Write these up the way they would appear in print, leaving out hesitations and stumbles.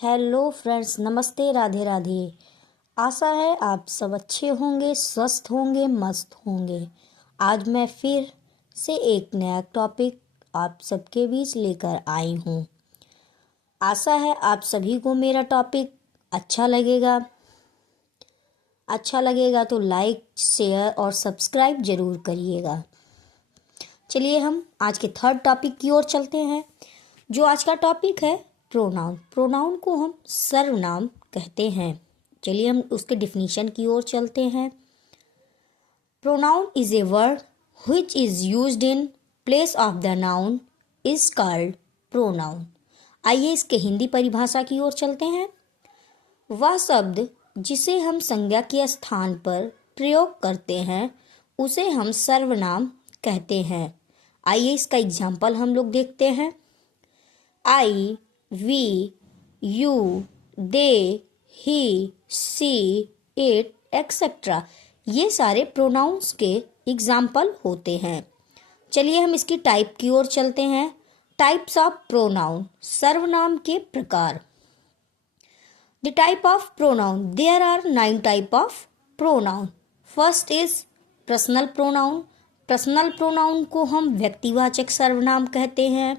Hello friends, नमस्ते, राधे राधे। आशा है आप सब अच्छे होंगे, स्वस्थ होंगे, मस्त होंगे। आज मैं फिर से एक नया टॉपिक आप सबके बीच लेकर आई हूँ। आशा है आप सभी को मेरा टॉपिक अच्छा लगेगा तो लाइक, शेयर और सब्सक्राइब जरूर करिएगा। चलिए हम आज के थर्ड टॉपिक की ओर चलते हैं। जो आज का टॉपिक है प्रोनाउन। प्रोनाउन को हम सर्वनाम कहते हैं। चलिए हम उसके डिफिनीशन की ओर चलते हैं। Pronoun is a word which is used in place of the noun is called pronoun. आइए इसके हिंदी परिभाषा की ओर चलते हैं। वह शब्द जिसे हम संज्ञा के स्थान पर प्रयोग करते हैं उसे हम सर्वनाम कहते हैं। आइए इसका एग्जाम्पल हम लोग देखते हैं। I, we, you, they, he, she, it, etcetera ये सारे प्रोनाउंस के एग्जाम्पल होते हैं। चलिए हम इसकी टाइप की ओर चलते हैं। टाइप्स ऑफ प्रोनाउन, सर्वनाम के प्रकार। The type of pronoun, there are 9 type of pronoun. First is personal pronoun. Personal pronoun को हम व्यक्तिवाचक सर्वनाम कहते हैं।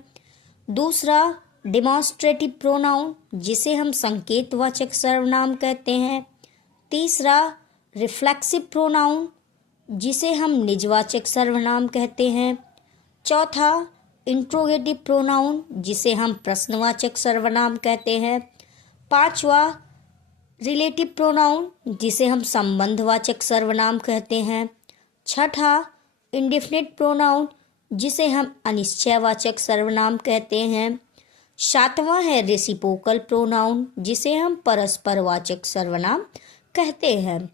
दूसरा डेमोन्स्ट्रेटिव प्रोनाउन, जिसे हम संकेतवाचक सर्वनाम कहते हैं। तीसरा रिफ्लेक्सिव प्रोनाउन, जिसे हम निजवाचक सर्वनाम कहते हैं। चौथा इंट्रोगेटिव प्रोनाउन, जिसे हम प्रश्नवाचक सर्वनाम कहते हैं। पांचवा रिलेटिव प्रोनाउन, जिसे हम संबंधवाचक सर्वनाम कहते हैं। छठा इंडेफिनिट प्रोनाउन, जिसे हम अनिश्चयवाचक सर्वनाम कहते हैं। सातवां है रेसिप्रोकल प्रोनाउन, जिसे हम परस्परवाचक सर्वनाम कहते हैं।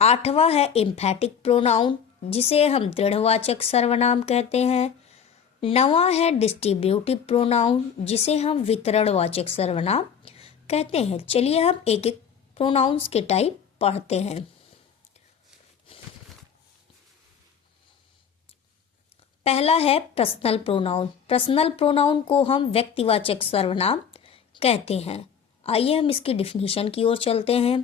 आठवां है एम्फैटिक प्रोनाउन, जिसे हम दृढ़वाचक सर्वनाम कहते हैं। नवां है डिस्ट्रीब्यूटिव प्रोनाउन, जिसे हम वितरणवाचक सर्वनाम कहते हैं। चलिए हम एक एक प्रोनाउंस के टाइप पढ़ते हैं। पहला है पर्सनल प्रोनाउन। पर्सनल प्रोनाउन को हम व्यक्तिवाचक सर्वनाम कहते हैं। आइए हम इसकी डिफिनीशन की ओर चलते हैं।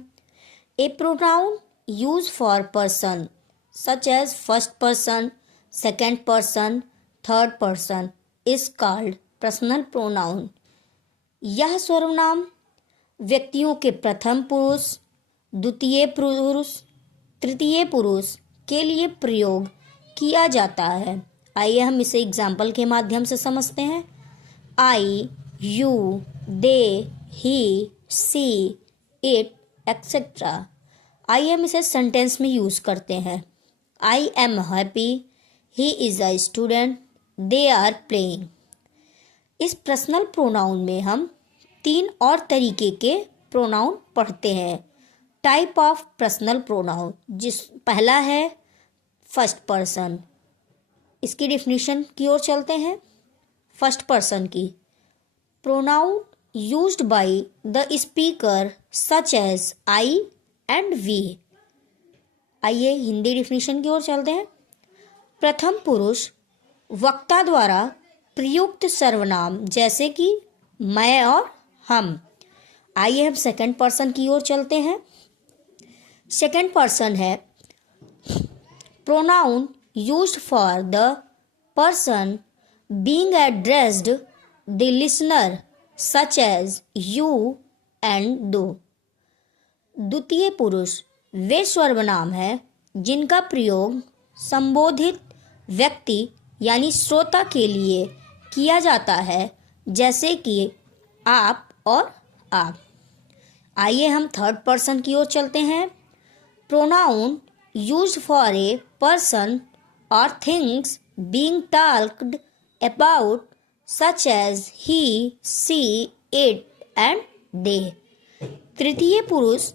A pronoun use for person such as first person, second person, third person is called personal pronoun. यह सर्वनाम व्यक्तियों के प्रथम पुरुष, द्वितीय पुरुष, तृतीय पुरुष के लिए प्रयोग किया जाता है। आइए हम इसे एग्जाम्पल के माध्यम से समझते हैं। I, you, they, he, she, it, etcetera. आइए हम इसे सेंटेंस में यूज करते हैं। I am happy, he is a student, they are playing. इस पर्सनल प्रोनाउन में हम 3 और तरीके के प्रोनाउन पढ़ते हैं। टाइप ऑफ पर्सनल प्रोनाउन, जिस पहला है फर्स्ट पर्सन। इसकी डिफिनीशन की ओर चलते हैं। फर्स्ट पर्सन की, pronoun used by the speaker such as I and we. आइए हिंदी डिफिनीशन की ओर चलते हैं। प्रथम पुरुष वक्ता द्वारा प्रयुक्त सर्वनाम, जैसे कि मैं और हम। आइए हम सेकंड पर्सन की ओर चलते हैं। सेकंड पर्सन है pronoun used for the person being addressed the listener such as you and do। द्वितीय पुरुष वे सर्वनाम है जिनका प्रयोग संबोधित व्यक्ति यानी श्रोता के लिए किया जाता है, जैसे कि आप और आप। आइए हम थर्ड पर्सन की ओर चलते हैं। Pronoun used for a person or things being talked about such as he, she, it and they। तृतीय पुरुष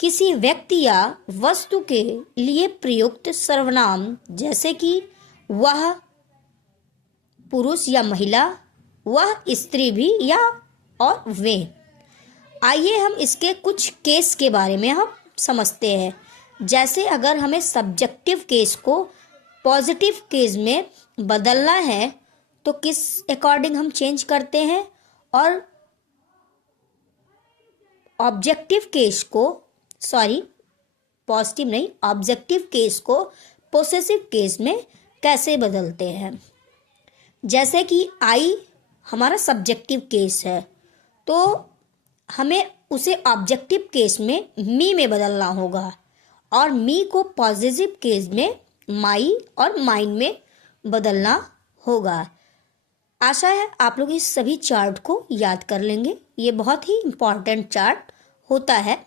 किसी व्यक्ति या वस्तु के लिए प्रयुक्त सर्वनाम, जैसे कि वह पुरुष या महिला, वह स्त्री भी या और वे। आइए हम इसके कुछ केस के बारे में हम समझते हैं। जैसे अगर हमें सब्जेक्टिव केस को पॉजिटिव केस में बदलना है तो किस अकॉर्डिंग हम चेंज करते हैं, और ऑब्जेक्टिव केस को पॉजिटिव नहीं, ऑब्जेक्टिव केस को पोसेसिव केस में कैसे बदलते हैं। जैसे कि आई हमारा सब्जेक्टिव केस है, तो हमें उसे ऑब्जेक्टिव केस में मी में बदलना होगा और मी को पॉजिटिव केस में माई और माइन में बदलना होगा। आशा है आप लोग इस सभी चार्ट को याद कर लेंगे। ये बहुत ही इम्पॉर्टेंट चार्ट होता है।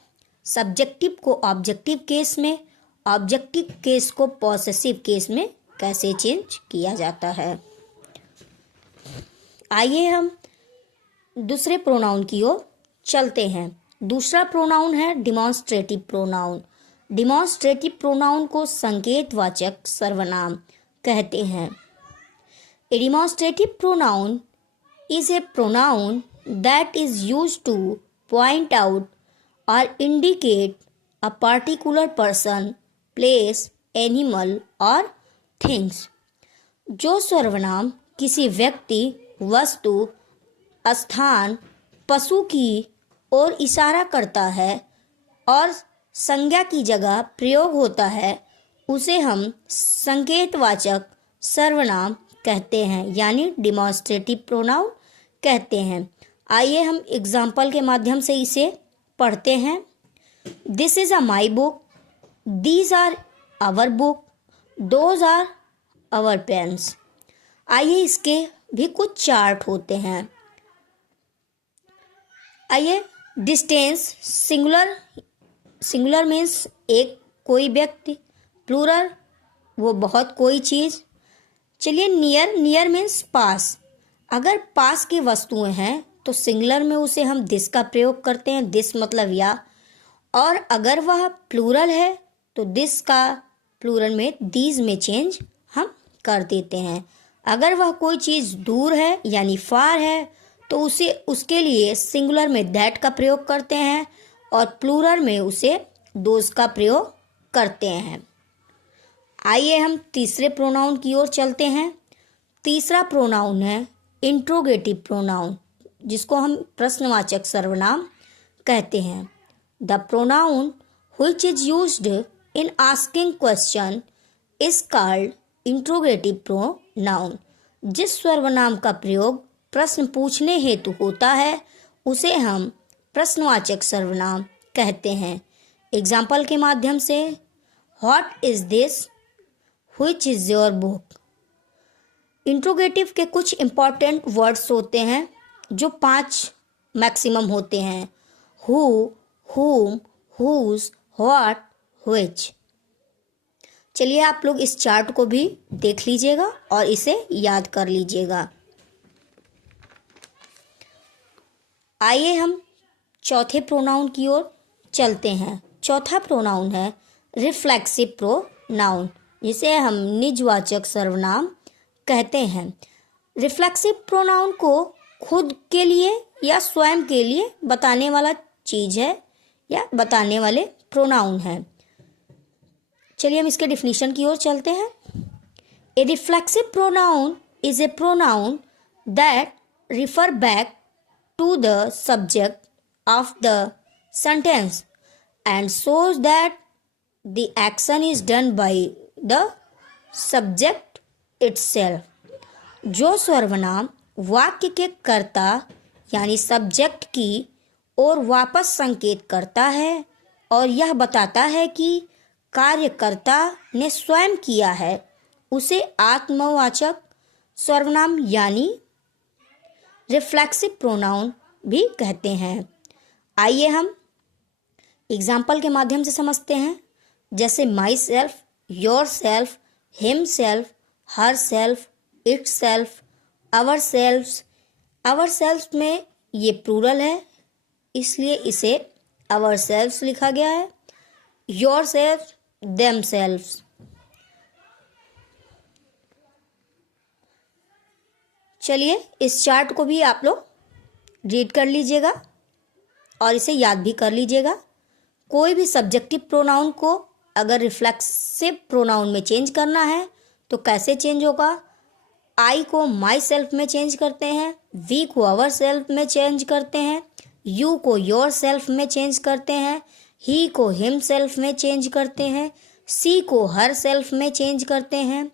सब्जेक्टिव को ऑब्जेक्टिव केस में, ऑब्जेक्टिव केस को पॉसेसिव केस में कैसे चेंज किया जाता है। आइए हम दूसरे प्रोनाउन की ओर चलते हैं। दूसरा प्रोनाउन है डिमॉन्स्ट्रेटिव प्रोनाउन। डिमॉन्स्ट्रेटिव प्रोनाउन को संकेतवाचक सर्वनाम कहते हैं। A demonstrative pronoun is a pronoun that is used to point out और indicate a particular person, place, animal और थिंग्स। जो सर्वनाम किसी व्यक्ति, वस्तु, स्थान, पशु की ओर इशारा करता है और संज्ञा की जगह प्रयोग होता है, उसे हम संकेतवाचक सर्वनाम कहते हैं, यानी डिमॉन्स्ट्रेटिव प्रोनाउन कहते हैं। आइए हम एग्जाम्पल के माध्यम से इसे पढ़ते हैं। This is a my book, these are our book, those are our pens. आइए इसके भी कुछ चार्ट होते हैं। आइए डिस्टेंस, सिंगुलर मीन्स एक कोई व्यक्ति, प्लूरल वो बहुत कोई चीज़। चलिए नियर मीन्स पास। अगर पास की वस्तुएं हैं तो सिंगुलर में उसे हम दिस का प्रयोग करते हैं, दिस मतलब या। और अगर वह प्लूरल है तो दिस का प्लूरल में दीज में चेंज हम कर देते हैं। अगर वह कोई चीज़ दूर है यानी फार है तो उसे उसके लिए सिंगुलर में दैट का प्रयोग करते हैं और प्लूरल में उसे दोज का प्रयोग करते हैं। आइए हम तीसरे प्रोनाउन की ओर चलते हैं। तीसरा प्रोनाउन है इंट्रोगेटिव प्रोनाउन, जिसको हम प्रश्नवाचक सर्वनाम कहते हैं। The pronoun which is used in asking question is called interrogative pronoun. जिस सर्वनाम का प्रयोग प्रश्न पूछने हेतु होता है उसे हम प्रश्नवाचक सर्वनाम कहते हैं। एग्जाम्पल के माध्यम से, what is this, which is your book. Interrogative के कुछ इंपॉर्टेंट वर्ड्स होते हैं जो 5 मैक्सिमम होते हैं। Who, whom, whose, what, which। चलिए आप लोग इस चार्ट को भी देख लीजिएगा और इसे याद कर लीजिएगा। आइए हम चौथे प्रोनाउन की ओर चलते हैं। चौथा प्रोनाउन है रिफ्लेक्सिव प्रोनाउन, जिसे हम निजवाचक सर्वनाम कहते हैं। रिफ्लेक्सिव प्रोनाउन को खुद के लिए या स्वयं के लिए बताने वाला चीज़ है या बताने वाले प्रोनाउन है। चलिए हम इसके डिफिनीशन की ओर चलते हैं। A reflexive pronoun is a pronoun that refer back to the subject of the sentence and shows that the action is done by the subject itself। जो सर्वनाम वाक्य के कर्ता यानी सब्जेक्ट की ओर वापस संकेत करता है और यह बताता है कि कार्यकर्ता ने स्वयं किया है, उसे आत्मवाचक सर्वनाम यानी रिफ्लेक्सिव प्रोनाउन भी कहते हैं। आइए हम एग्जाम्पल के माध्यम से समझते हैं। जैसे myself, yourself, himself, herself, itself, ourselves. Ourself में ये प्लूरल है इसलिए इसे आवर सेल्फ्स लिखा गया है। Yourself, themselves. चलिए इस चार्ट को भी आप लोग रीड कर लीजिएगा और इसे याद भी कर लीजिएगा। कोई भी सब्जेक्टिव प्रोनाउन को अगर रिफ्लेक्सिव प्रोनाउन में चेंज करना है तो कैसे चेंज होगा। आई को माई सेल्फ में चेंज करते हैं, वी को आवर सेल्फ में चेंज करते हैं, यू को योर सेल्फ में चेंज करते हैं, ही को हिम सेल्फ में चेंज करते हैं, सी को हर सेल्फ में चेंज करते हैं,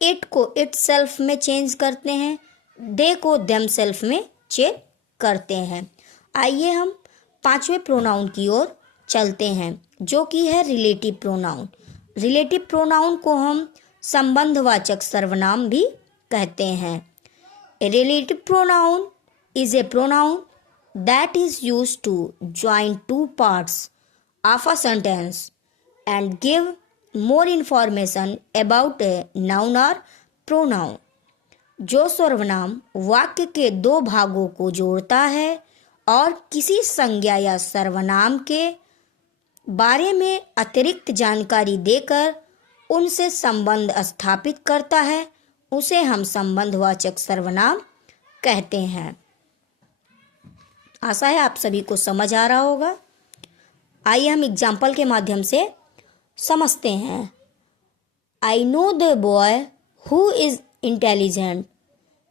इट को इट सेल्फ में चेंज करते हैं, दे को देम सेल्फ में चेंज करते हैं। आइए हम पांचवें प्रोनाउन की ओर चलते हैं जो कि है रिलेटिव प्रोनाउन। रिलेटिव प्रोनाउन को हम संबंधवाचक सर्वनाम भी कहते हैं। A relative pronoun is a pronoun that is used to join two parts of a sentence and give more information about a noun or pronoun। जो सर्वनाम वाक्य के दो भागों को जोड़ता है और किसी संज्ञा या सर्वनाम के बारे में अतिरिक्त जानकारी देकर उनसे संबंध स्थापित करता है, उसे हम संबंधवाचक सर्वनाम कहते हैं। आशा है आप सभी को समझ आ रहा होगा। आइए हम एग्जाम्पल के माध्यम से समझते हैं। I know the boy who is intelligent,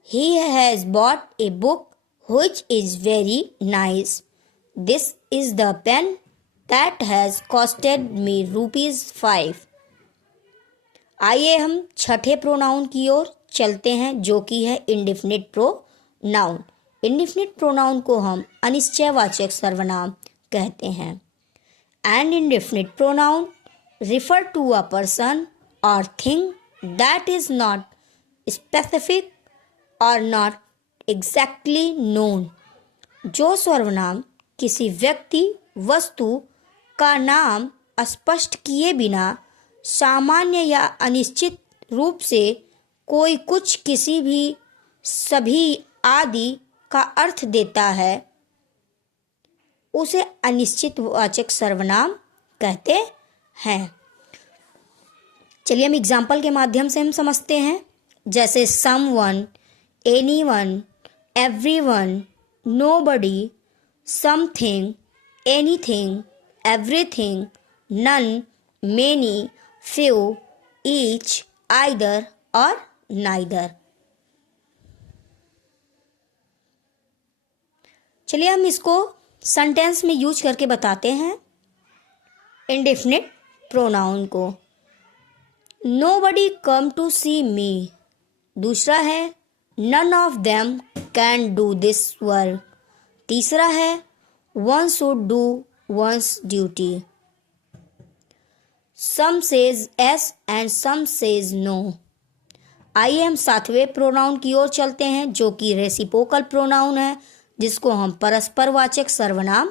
he has bot a book which is very nice, this is the pen that has costed me ₹5। आइए हम छठे प्रोनाउन की ओर चलते हैं जो कि है इंडेफिनिट प्रोनाउन। इंडेफिनिट प्रोनाउन को हम अनिश्चयवाचक सर्वनाम कहते हैं। An indefinite pronoun refer to a person और thing that is not specific और नॉट एग्जैक्टली नोन। जो सर्वनाम किसी व्यक्ति वस्तु का नाम स्पष्ट किए बिना सामान्य या अनिश्चित रूप से कोई कुछ किसी भी सभी आदि का अर्थ देता है, उसे अनिश्चितवाचक सर्वनाम कहते हैं। चलिए हम एग्जाम्पल के माध्यम से हम समझते हैं। जैसे someone, anyone, everyone, nobody, something, anything, everything, none, many, few, each, either और नाइदर। चलिए हम इसको सेंटेंस में यूज करके बताते हैं इंडेफिनिट प्रोनाउन को। Nobody come to see me. दूसरा है none of them can do this work. तीसरा है one should do one's duty. Some says yes and some says no. आइए हम सातवें प्रोनाउन की ओर चलते हैं जो कि रेसिप्रोकल प्रोनाउन है, जिसको हम परस्परवाचक सर्वनाम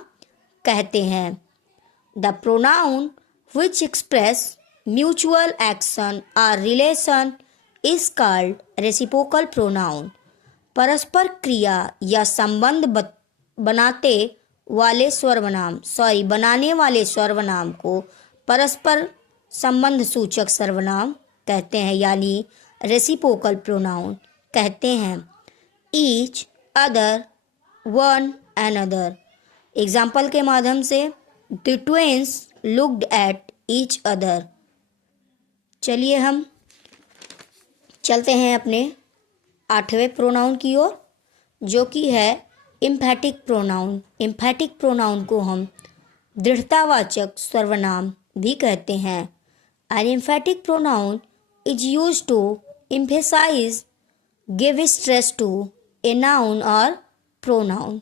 कहते हैं। The pronoun which express mutual action और relation is called reciprocal pronoun. परस्पर क्रिया या संबंध बनाने वाले सर्वनाम को परस्पर संबंध सूचक सर्वनाम कहते हैं, यानी रेसिप्रोकल प्रोनाउन कहते हैं। Each, other, one, another. Example के माध्यम से the twins looked at each other. चलिए हम चलते हैं अपने आठवें प्रोनाउन की ओर जो कि है एम्फैटिक प्रोनाउन। एम्फैटिक प्रोनाउन को हम दृढ़तावाचक सर्वनाम भी कहते हैं। An emphatic pronoun is used to emphasize, give stress to a noun or pronoun।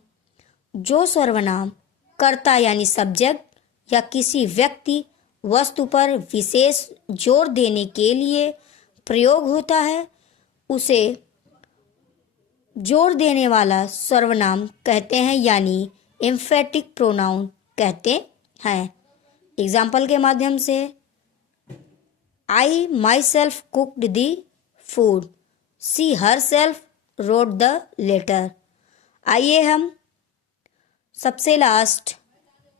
जो सर्वनाम कर्ता यानी सब्जेक्ट या किसी व्यक्ति वस्तु पर विशेष जोर देने के लिए प्रयोग होता है, उसे जोर देने वाला सर्वनाम कहते हैं, यानी एम्फैटिक प्रोनाउन कहते हैं। एग्जाम्पल के माध्यम से I myself cooked the food, she herself wrote the letter. आइए हम सबसे लास्ट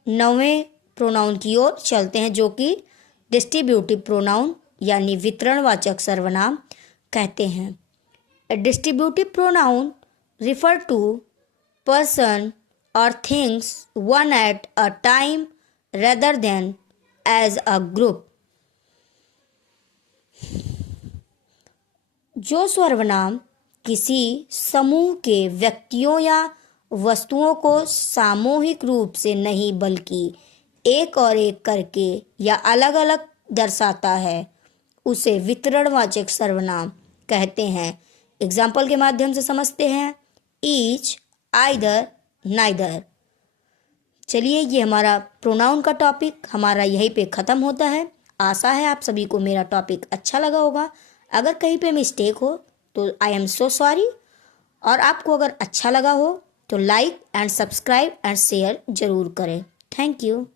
नौवें प्रोनाउन की ओर चलते हैं जो कि डिस्ट्रीब्यूटिव प्रोनाउन यानी वितरणवाचक सर्वनाम कहते हैं। A distributive pronoun refer to person or things one at a time rather than as a group। जो सर्वनाम किसी समूह के व्यक्तियों या वस्तुओं को सामूहिक रूप से नहीं बल्कि एक और एक करके या अलग अलग दर्शाता है, उसे वितरणवाचक सर्वनाम कहते हैं। एग्जाम्पल के माध्यम से समझते हैं। Each, either, neither. चलिए, ये हमारा प्रोनाउन का टॉपिक हमारा यहीं पे ख़त्म होता है। आशा है आप सभी को मेरा टॉपिक अच्छा लगा होगा। अगर कहीं पे मिस्टेक हो तो आई एम सो सॉरी। और आपको अगर अच्छा लगा हो तो like and subscribe and share ज़रूर करें। Thank you.